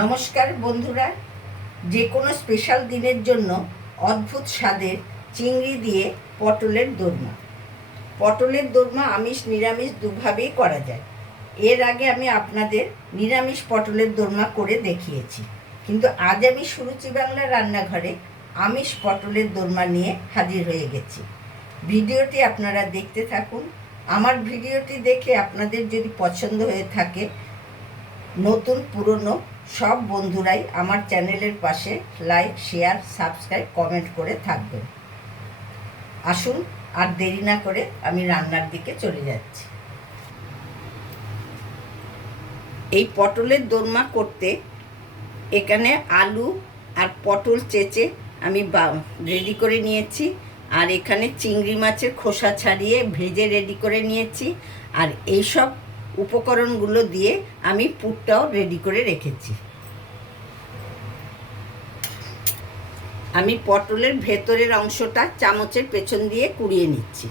নমস্কার বন্ধুরা, যে কোনো স্পেশাল দিনের জন্য অদ্ভুত স্বাদের চিংড়ি দিয়ে পটলের দোরমা। পটলের দোরমা আমিষ নিরামিষ দুভাবেই করা যায়। এর আগে আমি আপনাদের নিরামিষ পটলের দোরমা করে দেখিয়েছি, কিন্তু আজ আমি সুরুচি বাংলা রান্নাঘরে আমিষ পটলের দোরমা নিয়ে হাজির হয়ে গেছি। ভিডিওটি আপনারা দেখতে থাকুন। আমার ভিডিওটি দেখে আপনাদের যদি পছন্দ হয়ে থাকে, নতুন পুরনো সব বন্ধুরাই আমার চ্যানেলের পাশে লাইক, শেয়ার, সাবস্ক্রাইব, কমেন্ট করে থাকবেন। আসুন আর দেরি না করে আমি রান্নার দিকে চলে যাচ্ছি। এই পটলের দোরমা করতে এখানে আলু আর পটল চেঁচে আমি রেডি করে নিয়েছি, আর এখানে চিংড়ি মাছের খোসা ছাড়িয়ে ভেজে রেডি করে নিয়েছি, আর এইসব উপকরণগুলো দিয়ে আমি পুরটাও রেডি করে রেখেছি। আমি পটলের ভেতরের অংশটা চামচের পেছন দিয়ে কুড়িয়ে নিচ্ছি।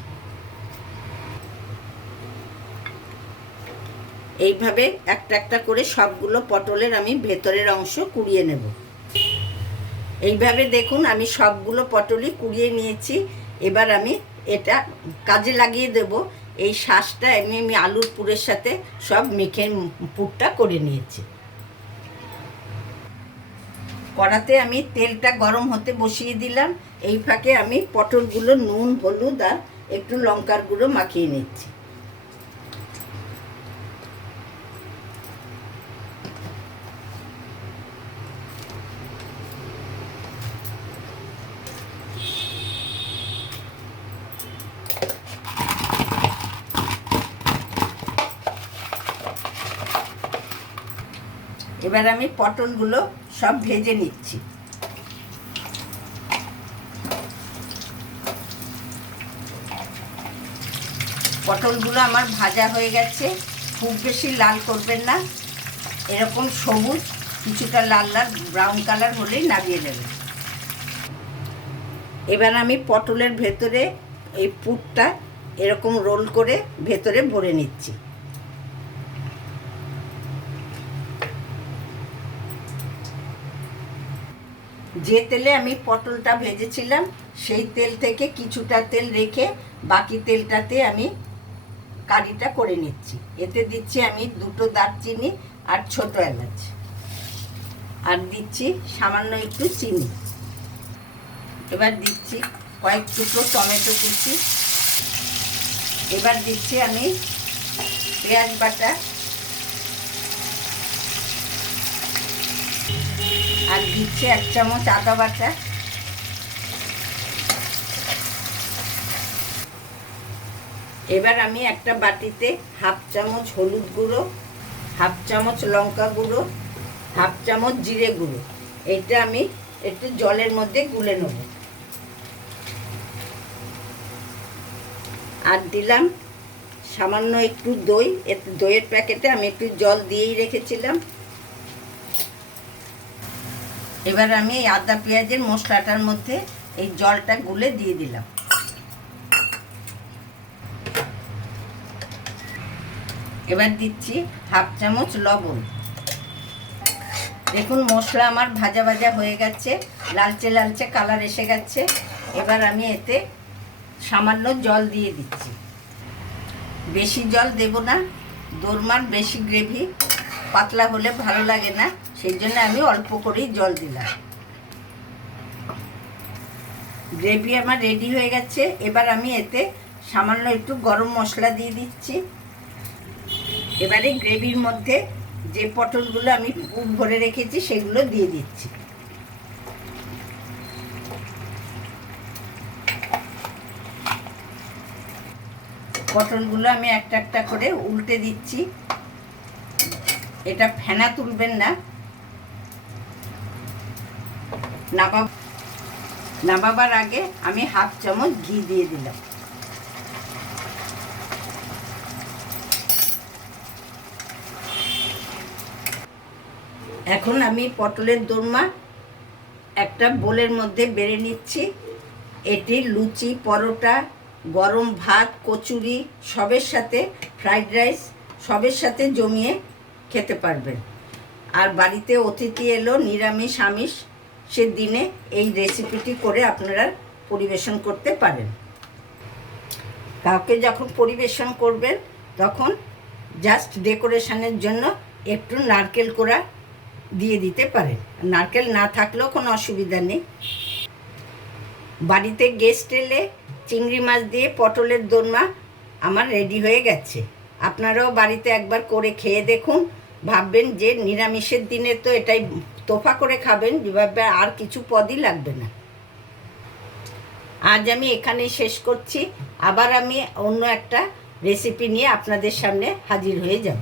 এইভাবে একটা একটা করে সবগুলো পটলের আমি ভেতরের অংশ কুড়িয়ে নেব। এইভাবে দেখুন আমি সবগুলো পটলই কুড়িয়ে নিয়েছি। এবার আমি এটা কাজে লাগিয়ে দেব। এই শাঁসটা আমি আলুর পুরের সাথে সব মেখে পুরটা করে নিয়েছি। কড়াতে আমি তেলটা গরম হতে বসিয়ে দিলাম। এই ফাঁকে আমি পটলগুলো নুন, হলুদ আর একটু লঙ্কার গুঁড়ো মাখিয়ে নিচ্ছি। এবার আমি পটলগুলো সব ভেজে নিচ্ছি। পটলগুলো আমার ভাজা হয়ে গেছে। খুব বেশি লাল করবেন না, এরকম সবুজ কিছুটা লাল লাল ব্রাউন কালার হলেই নামিয়ে নেবেন। এবার আমি পটলের ভেতরে এই পুরটা এরকম রোল করে ভেতরে ভরে নিচ্ছি। যে তেলে আমি পটলটা ভেজেছিলাম সেই তেল থেকে কিছুটা তেল রেখে বাকি তেলটাতে আমি কারিটা করে নিচ্ছি। এতে দিচ্ছি আমি 2টো দারচিনি আর ছোট এলাচ, আর দিচ্ছি সামান্য একটু চিনি। এবার দিচ্ছি কয়েক টুকরো টমেটো কুচি। এবার দিচ্ছি আমি পেঁয়াজ বাটা, আর দিচ্ছি 1 চামচ আদা বাটা। এবার আমি একটা বাটিতে 1/2 চামচ হলুদ গুঁড়ো, 1/2 চামচ লঙ্কা গুঁড়ো, 1/2 চামচ জিরে গুঁড়ো, এটা আমি একটু জলের মধ্যে গুলে নেব। আর দিলাম সামান্য একটু দই। দইয়ের প্যাকেটে আমি একটু জল দিয়েই রেখেছিলাম। এবার আমি এই আদা পেঁয়াজের মশলাটার মধ্যে এই জলটা গুলে দিয়ে দিলাম। এবার দিচ্ছি 1/2 চামচ লবণ। দেখুন মশলা আমার ভাজা ভাজা হয়ে গেছে, লালচে লালচে কালার এসে গেছে। এবার আমি এতে সামান্য জল দিয়ে দিচ্ছি। বেশি জল দেব না, দোরমার বেশি গ্রেভি পাতলা হলে ভালো লাগে না, সেই জন্য আমি অল্প করেই জল দিলাম। গ্রেভি আমার রেডি হয়ে গেছে। এবার আমি এতে সামান্য একটু গরম মশলা দিয়ে দিচ্ছি। এবারে গ্রেভির মধ্যে যে পটলগুলো আমি পুর ভরে রেখেছি সেগুলো দিয়ে দিচ্ছি। পটলগুলো আমি একটা একটা করে উল্টে দিচ্ছি। এটা ফেনা তুলবেন না। নামাবার আগে আমি 1/2 চামচ ঘি দিয়ে দিলাম। এখন আমি পটলের দোরমা একটা বোলের মধ্যে বেড়ে নিচ্ছি। এটি লুচি, পরোটা, গরম ভাত, কচুরি সবের সাথে, ফ্রাইড রাইস সবের সাথে জমিয়ে খেতে পারবেন। আর বাড়িতে অতিথি এলো নিরামিষ আমিষ সে দিনে এই রেসিপিটি করে আপনারা পরিবেশন করতে পারেন। কাউকে যখন পরিবেশন করবেন তখন জাস্ট ডেকোরেশনের জন্য একটু নারকেল কোড়া দিয়ে দিতে পারেন, নারকেল না থাকলেও কোনো অসুবিধা নেই। বাড়িতে গেস্ট এলে চিংড়ি মাছ দিয়ে পটলের দোরমা আমার রেডি হয়ে গেছে। আপনারাও বাড়িতে একবার করে খেয়ে দেখুন, ভাববেন যে নিরামিষের দিনে তো এটাই তোফা করে খাবেন, যেভাবে আর কিছু পদই লাগবে না। আজ আমি এখানেই শেষ করছি, আবার আমি অন্য একটা রেসিপি নিয়ে আপনাদের সামনে হাজির হয়ে যাব।